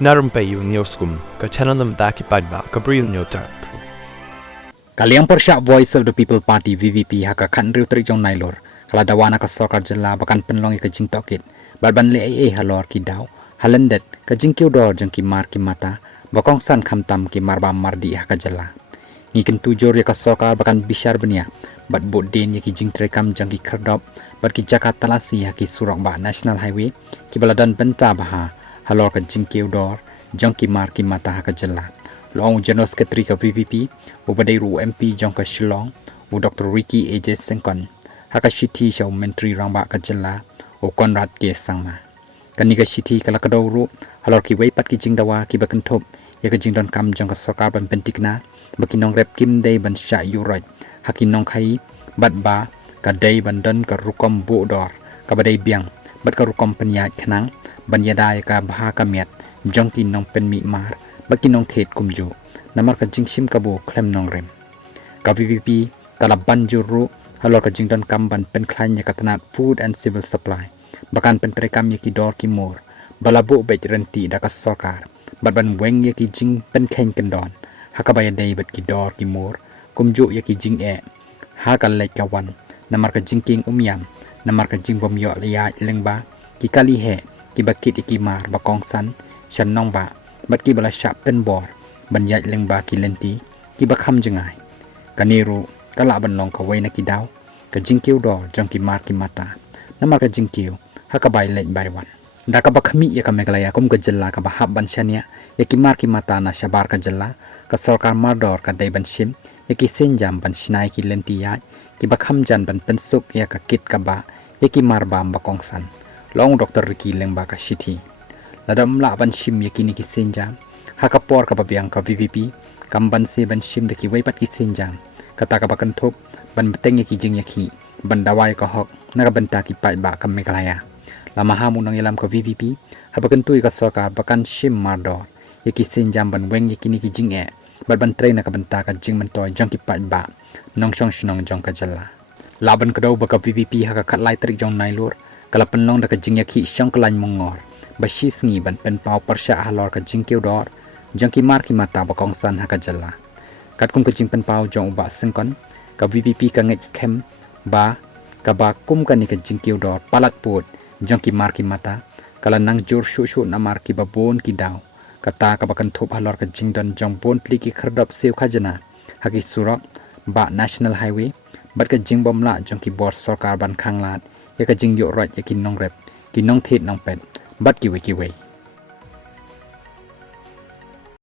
narum payu neoskum ka chananam daki padba ka bril nyotar Kaliang Persyak Voice of the People Party VVP haka kan riu trik jong nailor kala dawana ka sorkar jela bakan penlong ka jing tokit barban le ai halor ki daw halendet ka jing kiu dor jeng ki mar ki mata bakong san khamtam ki marba mardi haka jela ngiken tujor ya ka sorkar bakan bishar benia bat bodden ya ki jing trekam jang ki khardop bat ki jakarta talasi haki surok ba national highway ki baladan benta baha halor ka jing kiu dor jang ki mar ki mata haka jela Long General Secretary ka VPP, ubadai ru MP jong ka Shillong, u Dr. Ricky AJ Sengkon, haka shiti siya menteri ramba ka jela, u Conrad K. Sangma. Kani ka shiti kala ka ru, halor ki weipat ki jing dawa ki bakentop, ya ka jing don kam jong ka sorkar ban pentik na, bakinong rep kim day ban sya yuroy, hakinong kai, bat ba, ka day ban don ka rukom bu dor, ka badai biang, bat ka rukom penyat kenang, ban yadai ka baha kamiat, jong ki nong pen mi mar, bakinong thet kumju namar ka jingsim kabu klem nong rem ka VPP kala banjuru halor ka jingdon kamban pen klanya katanat food and civil supply bakan pen prekam yaki dor ki mor balabu bet renti da ka sorkar ban weng yaki jing pen khen kendon hakabaya dei bet ki dor ki mor kumju yaki jing ha ka lek kawan namar ka jingking umyam namar ka jing bom yo ya lengba ki kali he ki bakit ikimar bakong san shan nong ba bat ki bala sya pen bor ban yat lengba ki lenti ki bakham jengai kaniru kala ban long ka waina ki daw ka jingkiu dor jong ki mar ki mata namar ka jingkiu haka bai lek bai wan da ka bakhami ya ka meglaya kum ka jella ka bahab ban syania ya ki mar ki mata na syabar ka jella ka sorkar mar dor ka dai ban sim ya ki senjam ban sinai ki lenti ya ki bakham jan ban pensuk ya ka kit ka ba ya ki mar bam bakongsan long Dr. Ricky lengba ka shiti ladam la ban sim yakini ki senjam hakapor ka babiang ka VVP kamban se ban sim de ki weipat ki senjam kata ka bakan thop ban beteng ki jing yakhi ban dawai ka hok naga banta ki pai ba kam mekalaya lama hamu nang yalam ka VVP habakan tui ka soka bakan sim mardor yaki senjam ban weng yakini ki jing ban train na ka banta ka jing mentoy jang ki pai ba nong song shnong jong ka jalla laban ka daw ba ka VVP haka khat lai trik jong nailur kala penlong da ka jing yakhi syong kalany mongor bashi sngi ban pen pau persya halor ka jingkiu dor jangki mar ki mata bakong san haka jalla kat kum ka jing pen pau jong ba sengkon ka VPP ka ngets kem ba ka ba kum ka ni ka jingkiu dor palat put jangki mar ki mata kala nang jor shu shu na mar ki babon ki daw kata ka bakan thop halor ka jingdon jong bon tli ki khardap sew khajana haki surok ba national highway bat ka jing bom la jangki bor sarkar ban khanglat ya ka jing yo rot ya ki nong rep ki nong thet nong pet bat ki wei